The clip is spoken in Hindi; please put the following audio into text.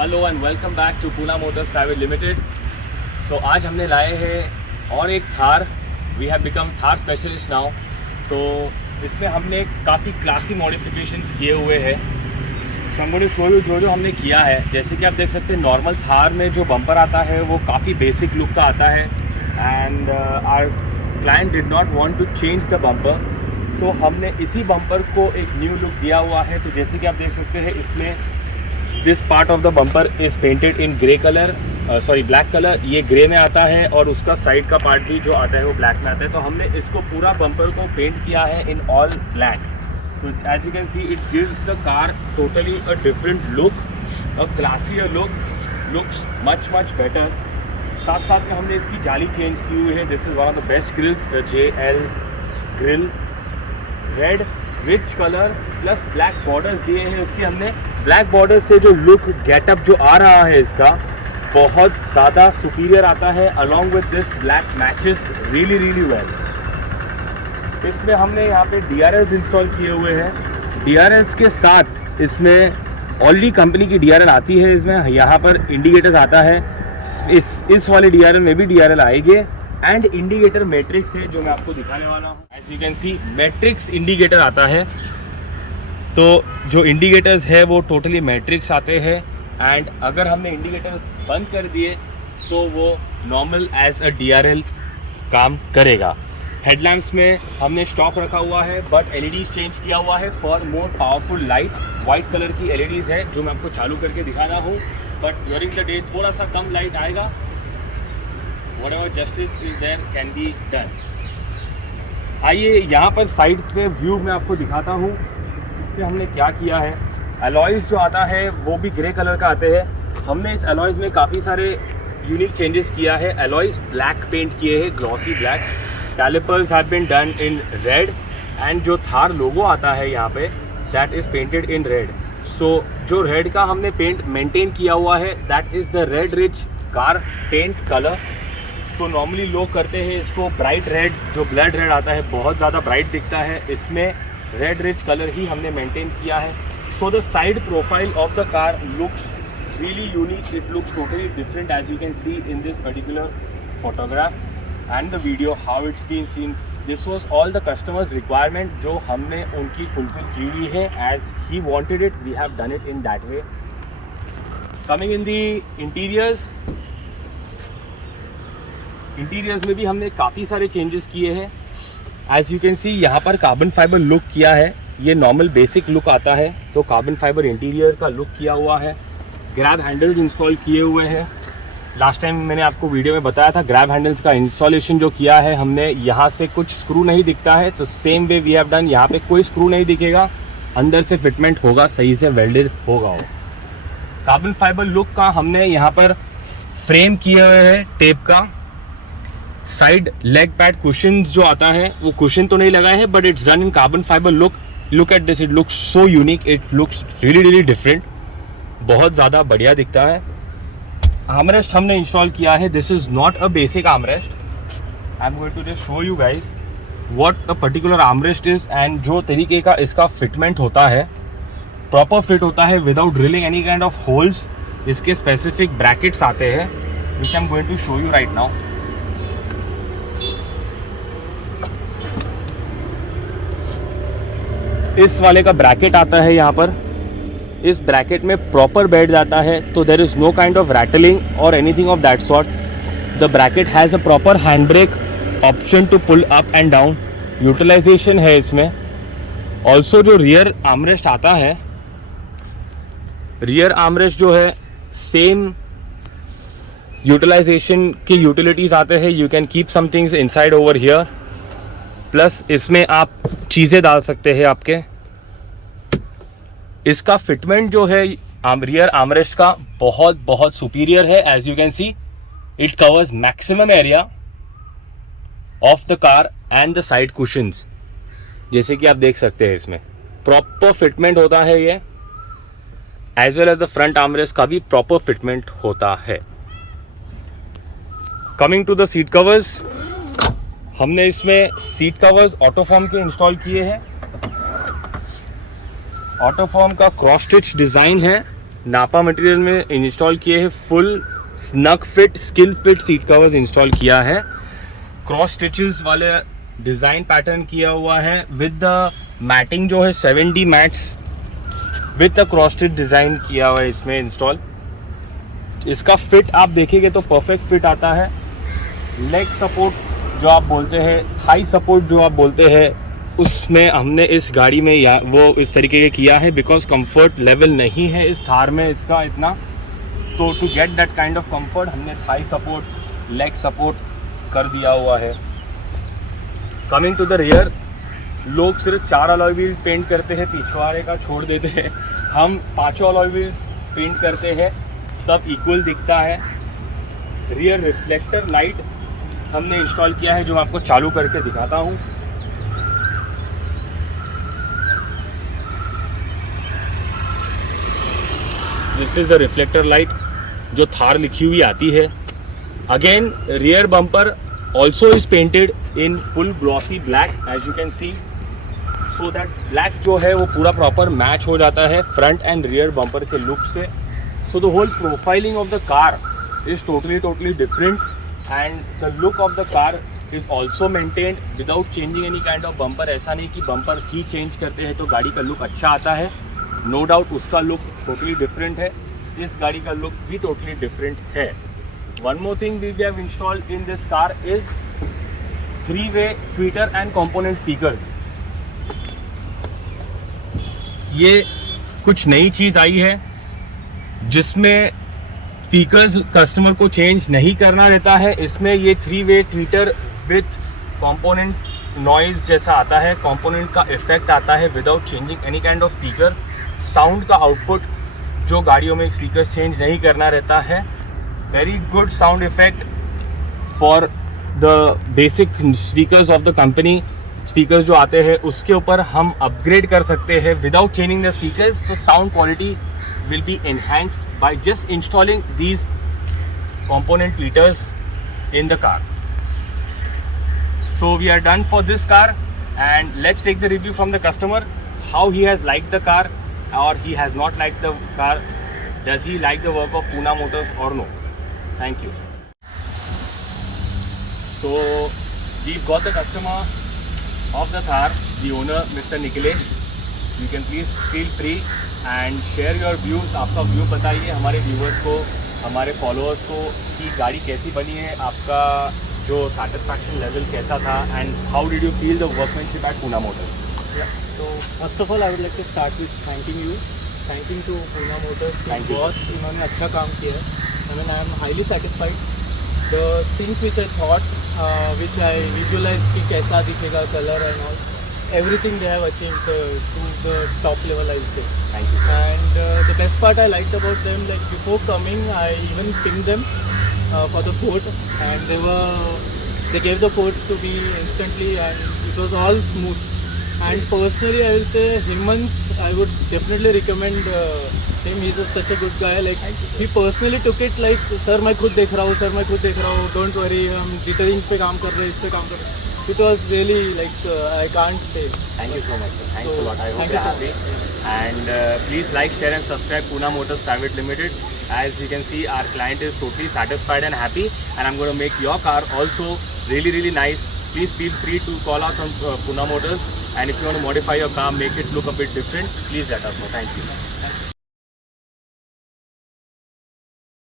Hello and welcome back to Poona motors private limited. So आज हमने लाए हैं और एक Thar. We have become Thar specialist now. So इसमें हमने काफ़ी क्लासी मॉडिफिकेशंस किए हुए हैं। सो हम शो यू जो हमने किया है। जैसे कि आप देख सकते हैं नॉर्मल थार में जो बम्पर आता है वो काफ़ी बेसिक लुक का आता है and our client did not want to change the bumper, तो हमने इसी बम्पर को एक न्यू लुक दिया हुआ है। तो जैसे कि आप देख सकते हैं इसमें this part of the bumper is painted in grey colour, black colour. ये ग्रे में आता है और उसका साइड का पार्ट भी जो आता है वो ब्लैक में आता है। तो हमने इसको पूरा बम्पर को पेंट किया है इन ऑल ब्लैक। तो as you can see it gives the car totally a different look, a classier looks much better. साथ साथ में हमने इसकी जाली चेंज की हुई है। This is one of the best grills, the JL grill. Red rich colour plus black borders दिए हैं इसके हमने। ब्लैक बॉर्डर से जो लुक गेटअप जो आ रहा है इसका बहुत ज़्यादा सुपीरियर आता है। Along with this black matches really well. इसमें हमने यहाँ पे DRLs इंस्टॉल किए हुए हैं। DRLs के साथ इसमें ऑलरेडी कंपनी की DRL आती है। इसमें यहाँ पर इंडिकेटर्स आता है। इस वाले DRL में भी DRL आएंगे एंड इंडिकेटर मैट्रिक्स है जो मैं आपको दिखाने वाला हूँ। As you can see matrix indicator आता है। तो जो इंडिकेटर्स है वो टोटली मैट्रिक्स आते हैं एंड अगर हमने इंडिकेटर्स बंद कर दिए तो वो नॉर्मल एज अ DRL काम करेगा। हेडलैम्प्स में हमने स्टॉक रखा हुआ है बट LEDs चेंज किया हुआ है for more powerful light. White colour की LEDs है जो मैं आपको चालू करके दिखा रहा हूँ, बट ड्यूरिंग द डे थोड़ा सा कम लाइट आएगा। Whatever justice is there can be done। आइए यहाँ पर साइड पे व्यू में आपको दिखाता हूँ इसमें हमने क्या किया है। अलॉयज़ जो आता है वो भी ग्रे कलर का आते हैं। हमने इस अलॉयज़ में काफ़ी सारे यूनिक चेंजेस किया है। अलॉयज़ ब्लैक पेंट किए हैं, glossy black. Calipers have been done in red and जो थार लोगो आता है यहाँ पे that is painted in red. So जो रेड का हमने पेंट मेंटेन किया हुआ है that is the red rich car paint colour. तो नॉर्मली लोग करते हैं इसको ब्राइट रेड, जो ब्लड रेड आता है बहुत ज़्यादा ब्राइट दिखता है। इसमें रेड रिच कलर ही हमने मेंटेन किया है। So the side profile of the car looks really unique. It looks totally different as you can see in this particular photograph and the video how it's been seen. This was all the customers requirement जो हमने उनकी फुलफिल की हुई है। As he wanted it we have done it in that way. Coming in the interiors में भी हमने काफ़ी सारे चेंजेस किए हैं। एज यू कैन सी यहाँ पर कार्बन फाइबर लुक किया है। ये नॉर्मल बेसिक लुक आता है तो कार्बन फाइबर इंटीरियर का लुक किया हुआ है। ग्रैब हैंडल्स इंस्टॉल किए हुए हैं। लास्ट टाइम मैंने आपको वीडियो में बताया था ग्रैब हैंडल्स का इंस्टॉलेशन जो किया है हमने। यहाँ से कुछ स्क्रू नहीं दिखता है तो same way we have done. यहाँ पे कोई स्क्रू नहीं दिखेगा, अंदर से फिटमेंट होगा, सही से वेल्डेड होगा वो। कार्बन फाइबर लुक का हमने यहाँ पर फ्रेम किए हुए है टेप का। साइड लेग पैड कुशन जो आता है वो कुशन तो नहीं लगा है but it's done in carbon fibre look. Look at this, it looks so unique, it looks really different. बहुत ज़्यादा बढ़िया दिखता है। आर्मरेस्ट हमने इंस्टॉल किया है। This is not a basic armrest. I am going to just show you guys what a particular armrest is and जो तरीके का इसका फिटमेंट होता है, प्रॉपर फिट होता है without drilling any kind of holes. इसके स्पेसिफिक ब्रैकेट्स आते हैं which I am going to show you right now. इस वाले का ब्रैकेट आता है यहाँ पर। इस ब्रैकेट में प्रॉपर बैठ जाता है तो there is no kind of rattling और anything of that sort. The bracket has a proper hand brake option to pull up and down. Utilization है इसमें। ऑल्सो जो रियर आर्मरेस्ट आता है, रियर आर्मरेस्ट जो है सेम यूटिलाइजेशन की यूटिलिटीज़ आते हैं। You can keep some things inside over here, plus इसमें आप चीज़ें डाल सकते हैं आपके। इसका फिटमेंट जो है रियर आर्मरेस्ट का बहुत सुपीरियर है। As you can see it covers maximum area of the car and the side cushions. जैसे कि आप देख सकते हैं इसमें प्रॉपर फिटमेंट होता है ये। As well as the front armrest का भी प्रॉपर फिटमेंट होता है। Coming to the seat covers, हमने इसमें सीट कवर्स ऑटोफॉर्म के इंस्टॉल किए हैं। ऑटोफॉर्म का क्रॉस स्टिच डिज़ाइन है नापा मटेरियल में इंस्टॉल किए हैं, full snug fit skin fit seat covers install किया है, क्रॉस स्टिचेस वाले डिज़ाइन पैटर्न किया हुआ है विद द मैटिंग जो है 7D mats with the cross stitch design किया हुआ है इसमें इंस्टॉल। इसका फिट आप देखेंगे तो परफेक्ट फिट आता है। लेग सपोर्ट जो आप बोलते हैं, थाई सपोर्ट जो आप बोलते हैं, उसमें हमने इस गाड़ी में वो इस तरीके के किया है बिकॉज कंफर्ट लेवल नहीं है इस थार में इसका इतना, तो to get that kind of comfort हमने थाई सपोर्ट, लेग सपोर्ट कर दिया हुआ है। कमिंग टू द रियर, लोग सिर्फ 4 अलॉय व्हील पेंट करते हैं, पिछवाड़े का छोड़ देते हैं। हम 5 अलॉय व्हील्स पेंट करते हैं, सब इक्वल दिखता है। रियर रिफ्लेक्टर लाइट हमने इंस्टॉल किया है जो मैं आपको चालू करके दिखाता हूँ। This is a reflector light जो थार लिखी हुई आती है। Again rear bumper also is painted in full glossy black as you can see, so that black जो है वो पूरा प्रॉपर मैच हो जाता है फ्रंट एंड रियर बम्पर के लुक से। so the whole profiling of the car is totally different and the look of the car is also maintained without changing any kind of bumper। ऐसा नहीं कि बम्पर ही चेंज करते हैं तो गाड़ी का लुक अच्छा आता है, नो डाउट उसका लुक टोटली डिफरेंट है, इस गाड़ी का लुक भी टोटली डिफरेंट है। One more thing we have installed in this car is 3-way tweeter and component speakers। ये कुछ नई चीज़ आई है जिसमें स्पीकर्स कस्टमर को चेंज नहीं करना रहता है। इसमें ये 3-way Twitter with component noise जैसा आता है, कंपोनेंट का इफेक्ट आता है without changing any kind of speaker. Sound का आउटपुट जो गाड़ियों में स्पीकर चेंज नहीं करना रहता है। Very good sound effect for the basic speakers of the company. Speakers जो आते हैं उसके ऊपर हम अपग्रेड कर सकते हैं विदाउट चेंजिंग द स्पीकर्स, तो sound quality will be enhanced by just installing these component tweeters in the car। So we are done for this car and let's take the review from the customer, how he has liked the car or he has not liked the car, does he like the work of Pune Motors or no। Thank you। So we've got the customer of the Thar, the owner Mr. Nikhilesh। You can please feel free and share your views। आपका व्यू बताइए हमारे व्यूवर्स को, हमारे फॉलोअर्स को कि गाड़ी कैसी बनी है, आपका जो सेटिस्फैक्शन लेवल कैसा था and how did you feel the workmanship at Pune Motors। So first of all I would like to start with thanking to Pune Motors कि बहुत इन्होंने अच्छा काम किया है। I mean I am highly satisfied। The things which I thought, which I visualized कि कैसा दिखेगा colour and all, everything they have achieved to the top level I would say। Thank you sir। And the best part I liked about them, like before coming I even pinged them for the quote and they gave the quote to me instantly and it was all smooth। And personally I will say Himant, I would definitely recommend him। He's such a good guy, like he personally took it like sir मैं खुद देख रहा हूँ, don't worry, हम डिटेलिंग पे काम कर रहे हैं, इस पे काम कर रहे हैं। It was really like I can't say। Thank you so much sir। Thanks a lot। I hope you're happy and please like, share and subscribe Pune Motors Private Limited। As you can see our client is totally satisfied and happy and I'm going to make your car also really nice। Please feel free to call us on Pune Motors and if you want to modify your car, make it look a bit different, please let us know। Thank you।